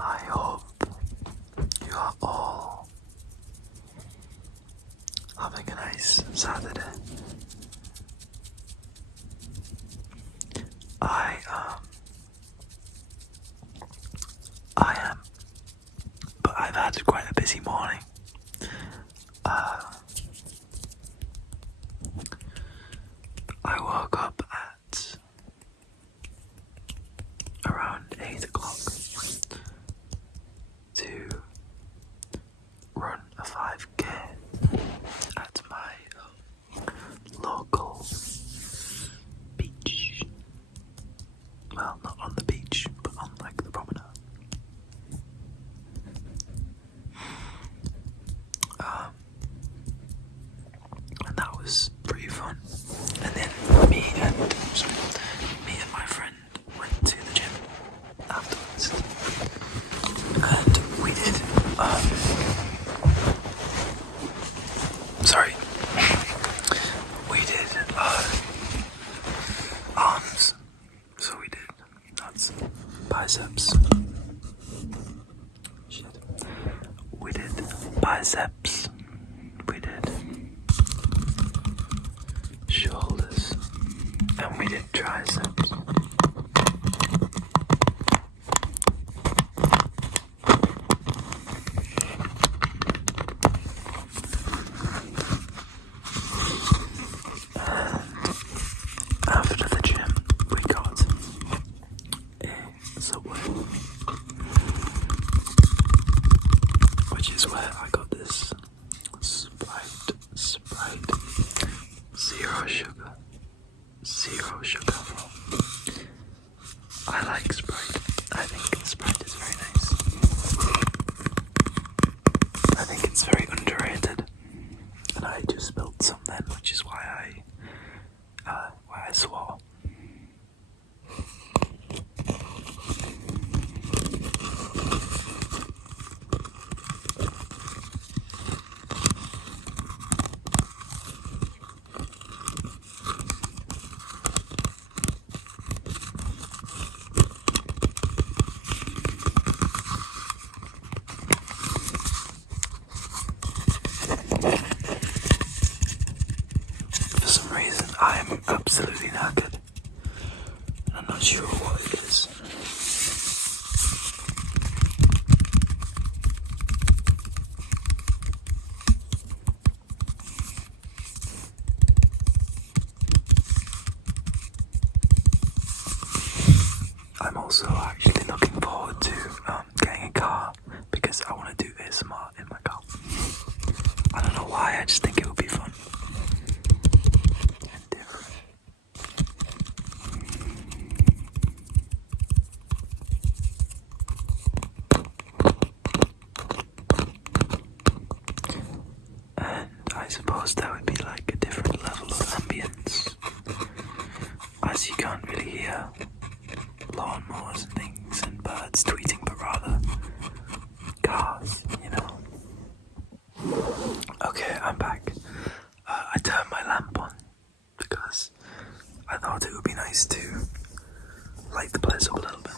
I hope you are all having a nice Saturday. I am, but I've had quite a busy morning. I woke up at around 8 o'clock to run a 5k at my local beach. Well, not on the beach, but on like the promenade. And that was pretty fun. And then me and my friend went to the gym afterwards, and we did arms. So we did that's biceps. Shit. We did biceps. We did shoulders, and we did triceps. After the gym, we got a Subway, which is where I got this Sprite, zero sugar from. I like Sprite. I think Sprite is very nice. I think it's very underrated, and I just spilled some then, which is why I swore. For some reason, I'm absolutely knackered. I'm not sure what it is. I'm also actually looking forward to getting a car because I want to do ASMR in my car. I don't know why, I just think it would be fun and different. And I suppose that would be like a different level of ambience, as you can't really hear lawnmowers and things and birds tweeting, but rather cars, you know. Okay, I'm back. I turned my lamp on because I thought it would be nice to light the place up a little bit.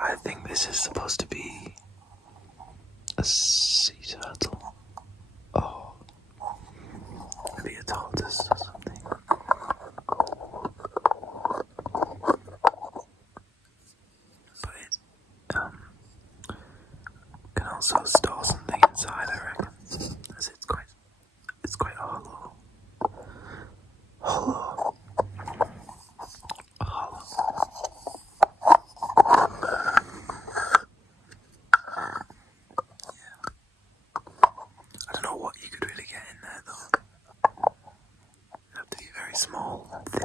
I think this is supposed to be a sea turtle. Oh, maybe a tortoise or something. But it can also store something inside, I reckon, as it's quite hollow. Hollow. I don't know what you could really get in there though. It'd have to be very small and thin.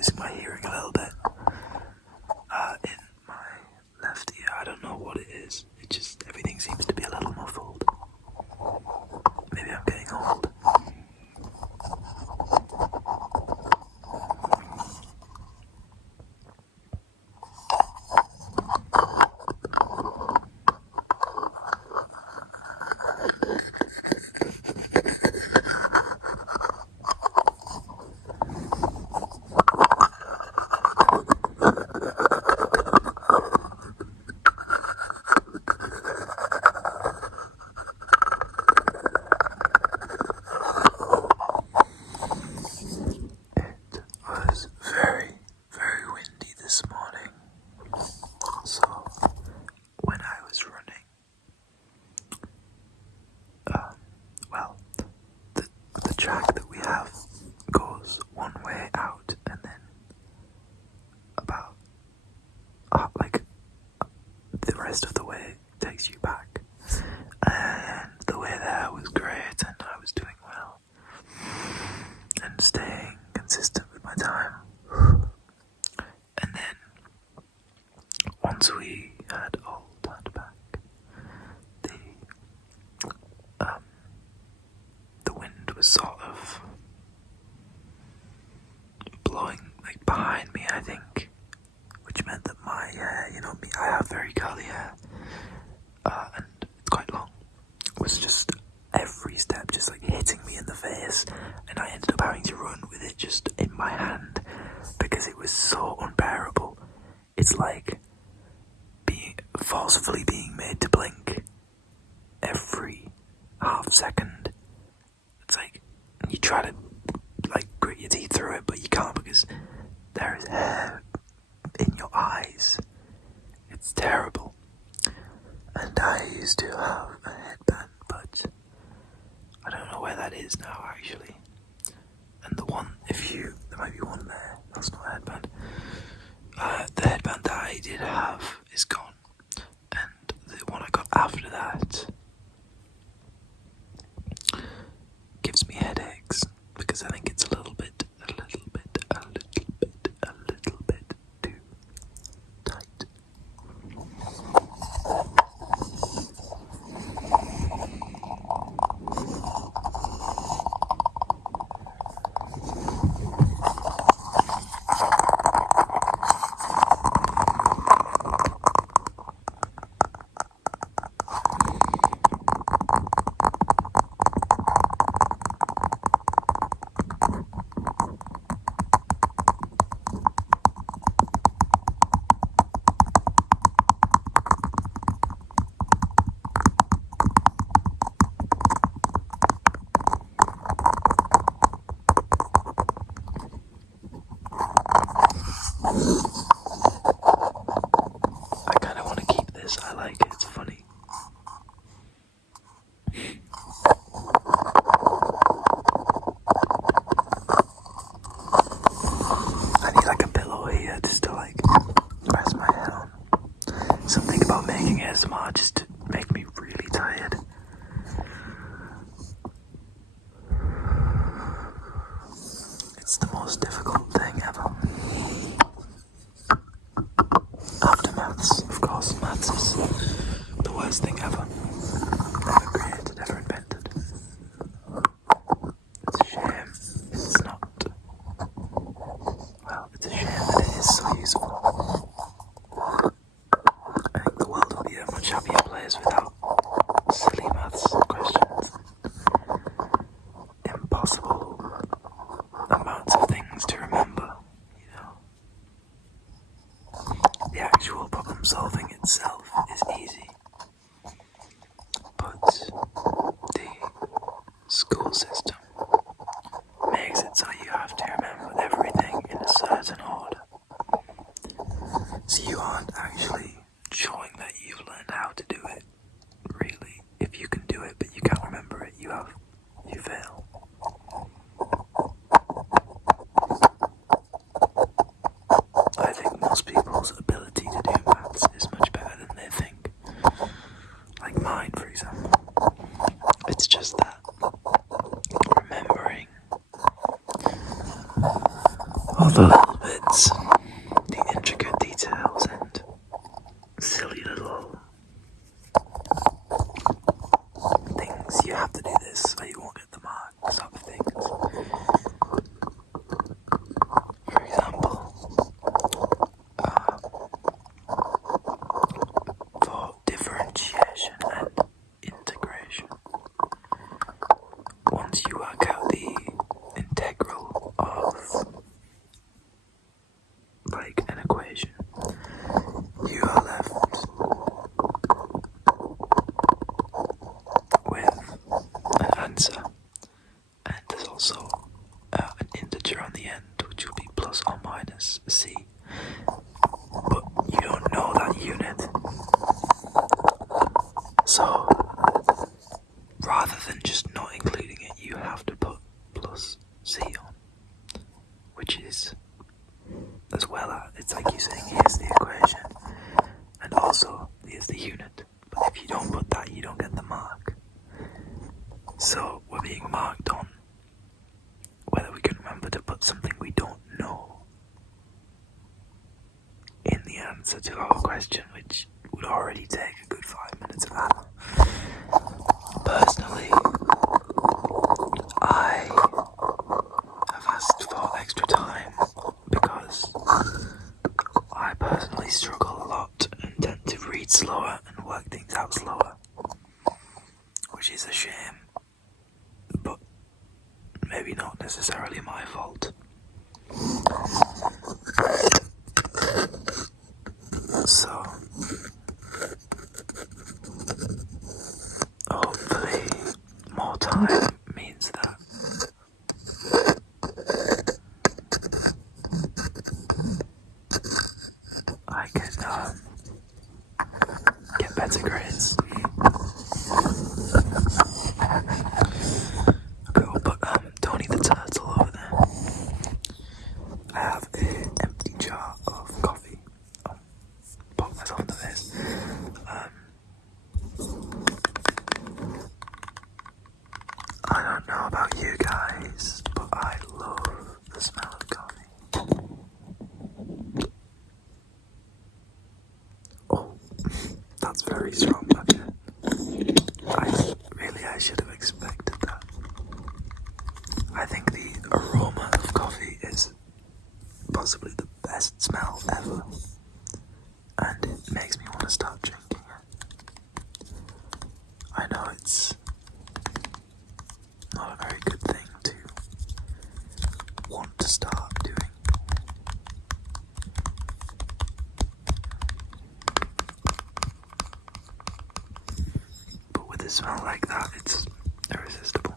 losing my hearing a little bit in my left ear. I don't know what it is. It just, everything seems to be a little muffled. Maybe I'm getting old. It was very, very windy this morning. So when I was running, well, the track that we have goes one way out and then about like the rest of the way takes you back. And the way there was great, and I was doing well and staying consistent with my time. And then once we had all turned back, the wind was sort of blowing like behind me, I think, which meant that my hair, you know me, I have very curly hair, and it's quite long, was just every step just like hitting me in the face, and I ended up having to run with it just in my hand because it was so unbearable. It's like forcefully being made to blink every half second. It's like you try to like grit your teeth through it, but you can't because there is hair in your eyes. It's terrible. And I used to have a headband, but I don't know where that is now actually. And the one, there might be one there, that's not a headband. The headband that I did have is gone. And the one I got after that gives me headaches because I think it's a little bit too tight. I kind of want to keep this. I like it. It's funny. I need like a pillow here just to like rest my head on. Something about making ASMR just to make me really tired. It's the most difficult thing ever. After maths, of course. Maths is the worst thing ever. Ever created, ever invented. It's a shame it's not. Well, it's a shame that it is so useful. I think the world will be a much happier place without silly maths questions. Impossible amounts of things to remember, you know. The actual problem solving itself is easy, but the school system makes it so you have to remember everything in a certain order. So you aren't actually showing that you've learned how to do it, really. If you can do it but you can't remember it, you fail. I think most people's ability to do maths is much better than they think. Like mine, for example. It's just that remembering all the little bits it's the intricate details and silly little things. You have to do this or you won't get the mark, sort of things. For example, for differentiation and integration, once you work out the integral of like an equation, you are left with an answer, and there's also an integer on the end which will be plus or minus c, but you don't know that unit, so rather than just not including it, you have to put plus c on, which is as well as, it's like you saying here's the equation and also here's the unit, but if you don't put that you don't get the mark. So we're being marked on whether we can remember to put something we don't know in the answer to our question, which would already take a good 5 minutes of that. Personally, I have asked for extra time because I personally struggle a lot and tend to read slower and work things out slower, which is a shame, but maybe not necessarily my fault. So, hopefully more time means that I can get better grades. Okay, I'll put Tony the Turtle over there. I have an empty jar of coffee. Pop myself into this. I don't know about you guys, but I love the smell of coffee. Oh, that's very strong, okay. I should have expected that. I think the aroma of coffee is possibly the best smell ever, and it makes me want to start drinking it. I know it's not a very good thing to want to start doing, but with a smell like that, it's irresistible.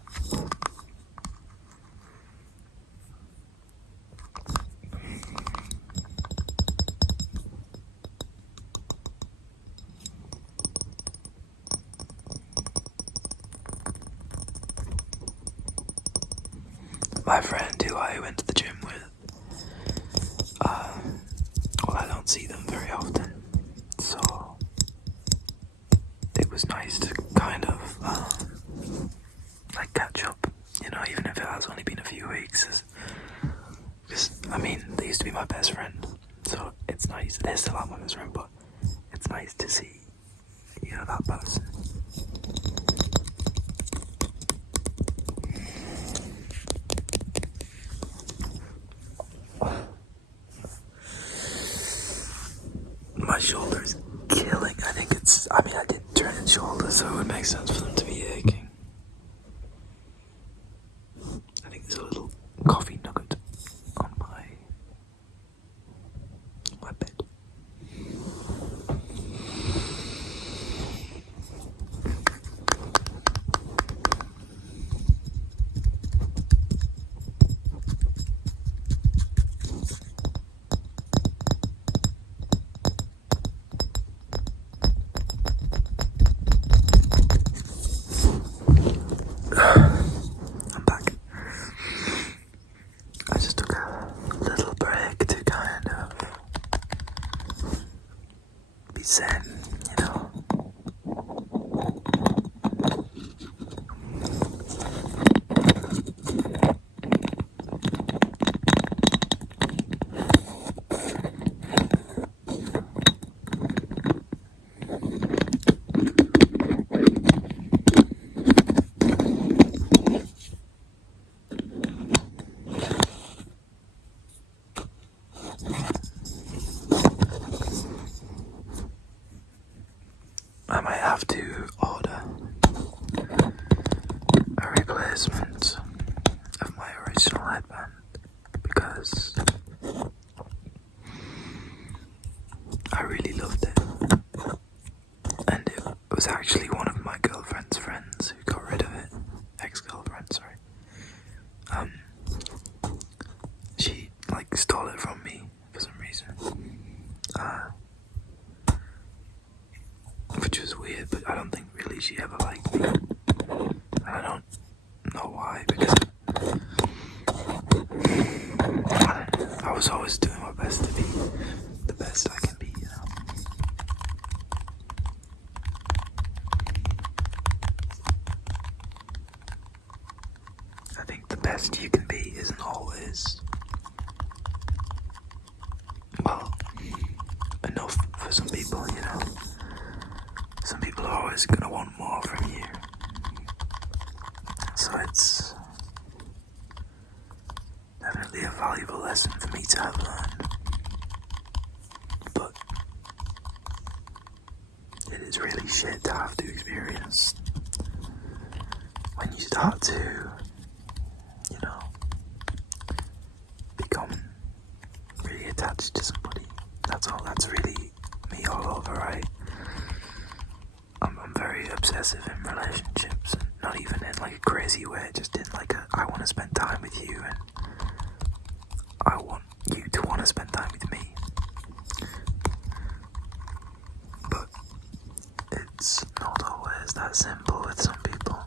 My friend who I went to the gym with, well, I don't see them very often, so it was nice to kind of like catch up, you know, even if it has only been a few weeks. Because I mean, they used to be my best friend, so it's nice. They're still my best friend, but it's nice to see, you know, that person. My shoulder is killing. I didn't turn in shoulders, so it would make sense for them to be aching. I think there's a little coffee nugget on my bed. I might have to order a replacement of my original headband because I really loved it. And it was actually one of my girlfriend's friends who got rid of it. Ex-girlfriend, sorry. She stole it from me for some reason. Which was weird, but I don't think really she ever liked me. And I don't know why, because I was always doing my best to be the best I can be, you know. I think the best you can be isn't always, well, enough for some people, you know. Some people are always gonna want more from you. So it's definitely a valuable lesson for me to have learned. But it is really shit to have to experience when you start to, you know, become really attached to somebody. That's really me all over, right? I'm very obsessive in relationships, and not even in a crazy way, just in I want to spend time with you and I want you to want to spend time with me. But it's not always that simple with some people.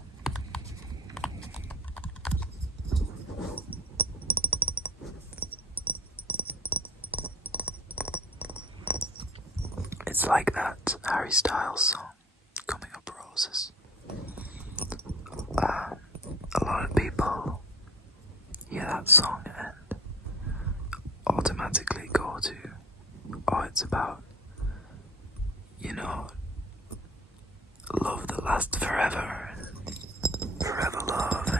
It's like that Harry Styles song, Coming Up Roses. A lot of people hear that song and automatically go to, oh, it's about, you know, love that lasts forever, and forever love,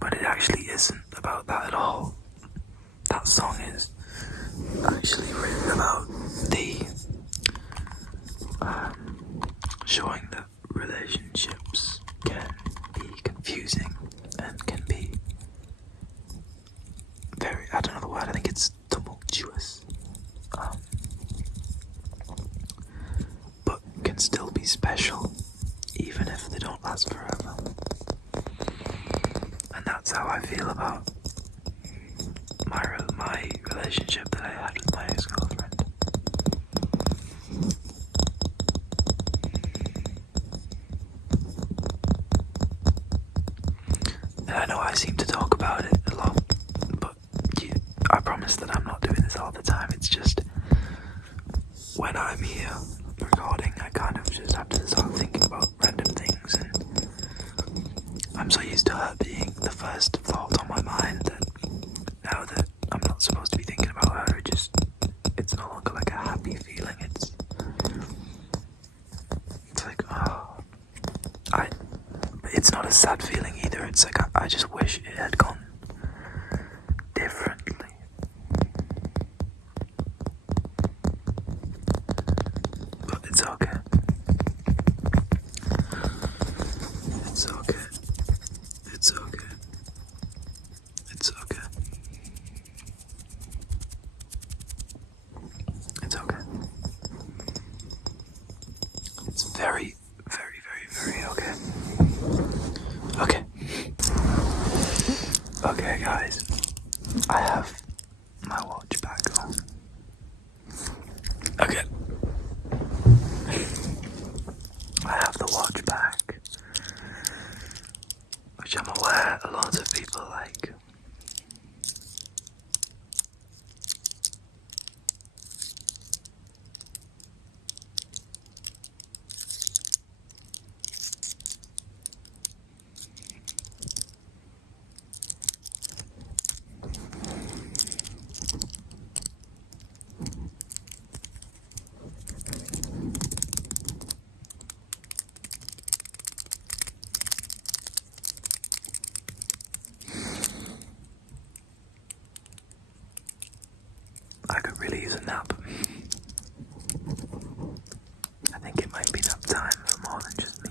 but it actually isn't about that at all. That song is actually written about the showing that relationships can be confusing and can be very, I don't know the word, I think it's tumultuous, but can still be special even if they don't last forever. And that's how I feel about my relationship that I had with my ex-girlfriend. And I know I seem to talk about it a lot, but I promise that I'm not doing this all the time. It's just when I'm here recording, I kind of just have to start thinking about random things, and I'm so used to her being the first thought on my mind that now that I'm not supposed to be thinking about her, it's no longer a happy feeling. It's like, oh, it's not a sad feeling either. It's I just wish it had gone differently. But it's okay. It's okay. It's okay. It's okay. It's okay. It's very, very, very, very okay. Okay. Okay, guys. I have my watch back on. Okay. I have the watch back, which I'm aware a lot of people like. I could really use a nap. I think it might be nap time for more than just me.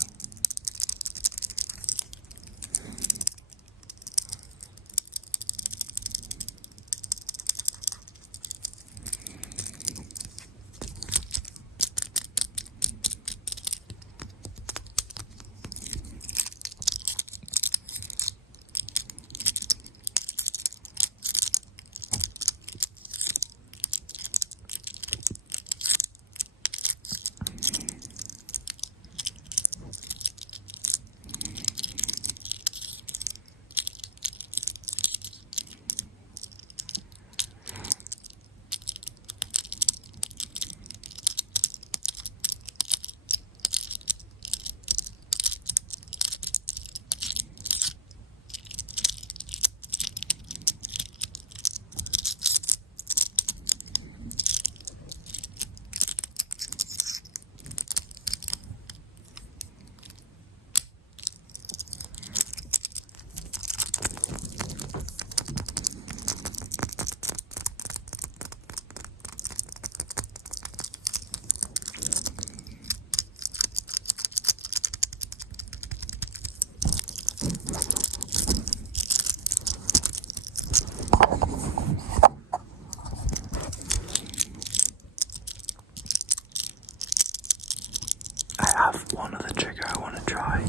I have one other trigger I want to try,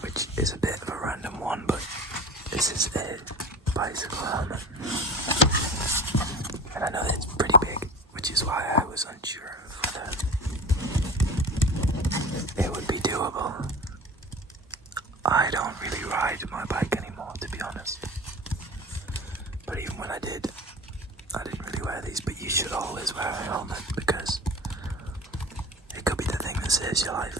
which is a bit of a random one, but this is a bicycle helmet. And I know that it's pretty big, which is why I was unsure of whether it would be doable. I don't really ride my bike anymore, to be honest. But even when I did, I didn't really wear these, but you should always wear a helmet because it could be the thing that saves your life.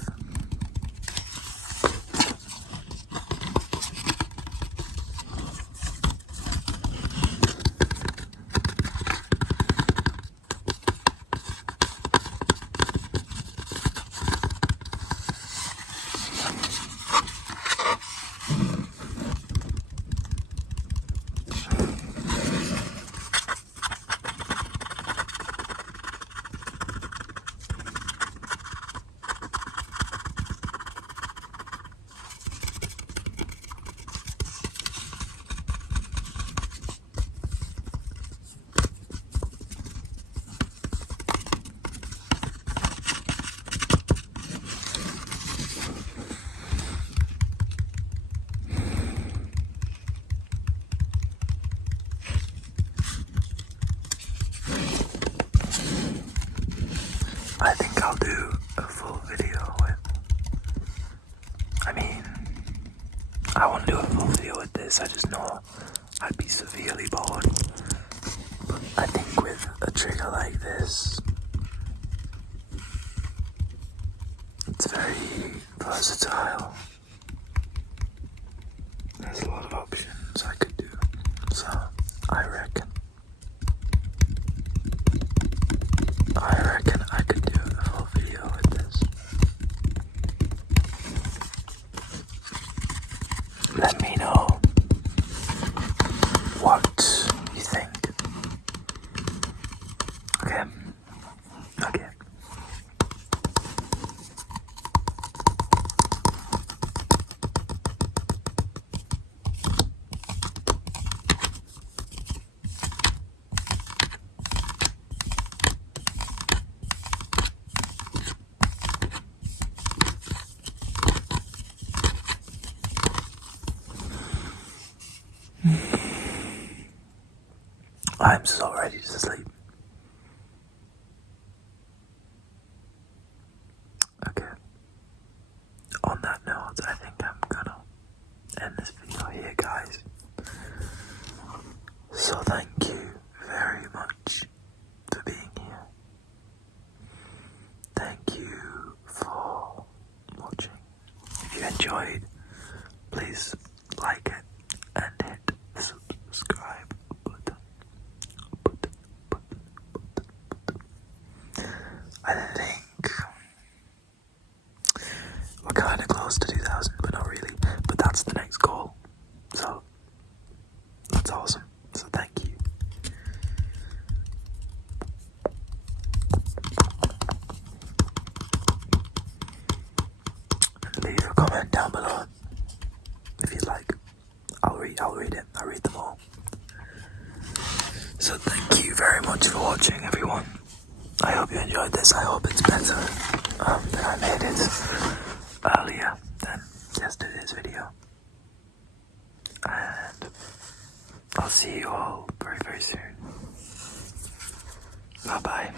I think I'll do a full video with, I want to do a full video with this, I just know I'd be severely bored. But I think with a trigger like this, it's very versatile. There's a lot of options I could do, so I reckon I could do a full video with this. Let me know what you think. Okay. I'm so ready to sleep. Okay. On that note, I think I'm gonna end this video here, guys. So thank you very much for being here. Thank you for watching. If you enjoyed, please like it and hit the subscribe button. I think we're kind of close to 2,000, but not really. But that's the next goal. So that's awesome. So thank you. So thank you very much for watching, everyone. I hope you enjoyed this. I hope it's better than I made it earlier than yesterday's video. And I'll see you all very, very soon. Bye-bye.